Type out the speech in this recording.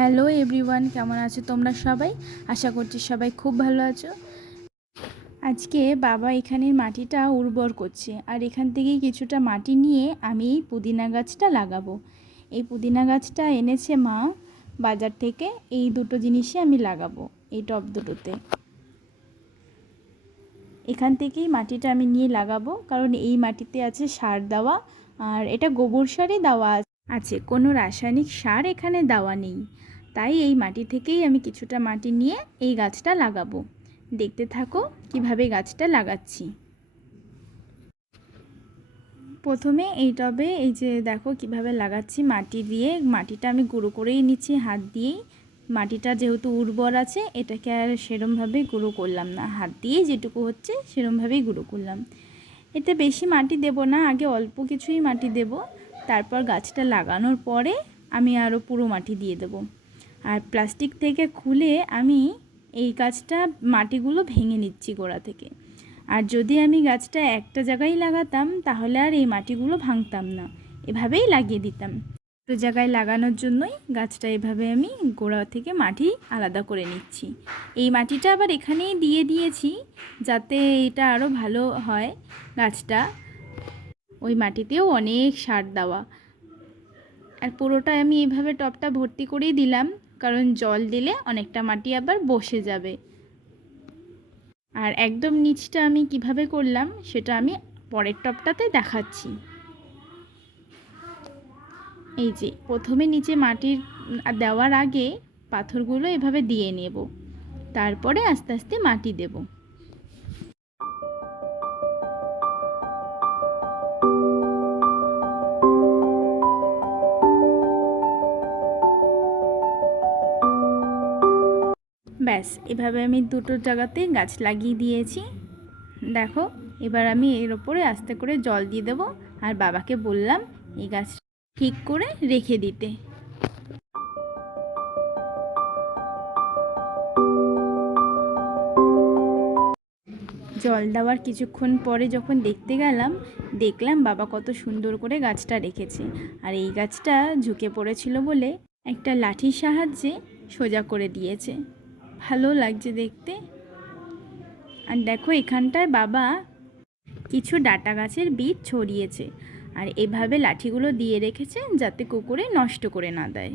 Hello everyone, কেমন আছো তোমরা সবাই? আশা করছি সবাই খুব ভালো আছো। আজকে বাবা এখানের মাটিটা উর্বর করছে, আর এখান থেকে কিছুটা মাটি নিয়ে আমি এই পুদিনা গাছটা লাগাবো। এই পুদিনা গাছটা এনেছে মা বাজার থেকে। এই দুটো জিনিসই আমি লাগাবো এই টব দুটোতে। এখান থেকেই মাটিটা আমি নিয়ে লাগাবো, কারণ এই মাটিতে আছে সার দেওয়া, আর এটা গোবর সারই দেওয়া আছে, কোনো রাসায়নিক সার এখানে দেওয়া নেই। তাই এই মাটি থেকেই আমি কিছুটা মাটি নিয়ে এই গাছটা লাগাবো। দেখতে থাকো কিভাবে গাছটা লাগাচ্ছি। প্রথমে এই টবে এই যে দেখো কিভাবে লাগাচ্ছি, মাটি দিয়ে মাটিটা আমি গুঁড়ো করেই নিচ্ছি হাত দিয়েই। মাটিটা যেহেতু উর্বর আছে, এটাকে আর সেরমভাবে গুঁড়ো করলাম না, হাত দিয়েই যেটুকু হচ্ছে সেরমভাবেই গুঁড়ো করলাম। এতে বেশি মাটি দেব না, আগে অল্প কিছুই মাটি দেব, তারপর গাছটা লাগানোর পরে আমি আরও পুরো মাটি দিয়ে দেব। আর প্লাস্টিক থেকে খুলে আমি এই গাছটা মাটিগুলো ভেঙে নিচ্ছি গোড়া থেকে। আর যদি আমি গাছটা একটা জায়গায় লাগাতাম তাহলে আর এই মাটিগুলো ভাঙতাম না, এভাবেই লাগিয়ে দিতাম। একটা জায়গায় লাগানোর জন্যই গাছটা এভাবে আমি গোড়া থেকে মাটি আলাদা করে নিচ্ছি। এই মাটিটা আবার এখানেই দিয়ে দিয়েছি যাতে এটা আরও ভালো হয় গাছটা। ওই মাটিতেও অনেক সার দেওয়া। আর পুরোটা আমি এইভাবে টবটা ভর্তি করেই দিলাম, কারণ জল দিলে অনেকটা মাটি আবার বসে যাবে। আর একদম নিচটা আমি কিভাবে করলাম সেটা আমি পরের টবটাতে দেখাচ্ছি। এই যে প্রথমে নিচে মাটির দেওয়ার আগে পাথরগুলো এভাবে দিয়ে নেব, তারপরে আস্তে আস্তে মাটি দেব। ব্যাস, এভাবে আমি দুটো জায়গাতে গাছ লাগিয়ে দিয়েছি। দেখো, এবার আমি এর ওপরে আস্তে করে জল দিয়ে দেবো, আর বাবাকে বললাম এই গাছ ঠিক করে রেখে দিতে। জল দেওয়ার কিছুক্ষণ পরে যখন দেখতে গেলাম, দেখলাম বাবা কত সুন্দর করে গাছটা রেখেছে। আর এই গাছটা ঝুঁকে পড়েছিল বলে একটা লাঠির সাহায্যে সোজা করে দিয়েছে। ভালো লাগছে দেখতে। আর দেখো, এখানটায় বাবা কিছু ডাঁটা গাছের বীজ ছড়িয়েছে, আর এভাবে লাঠিগুলো দিয়ে রেখেছে যাতে কুকুরে নষ্ট করে না দেয়।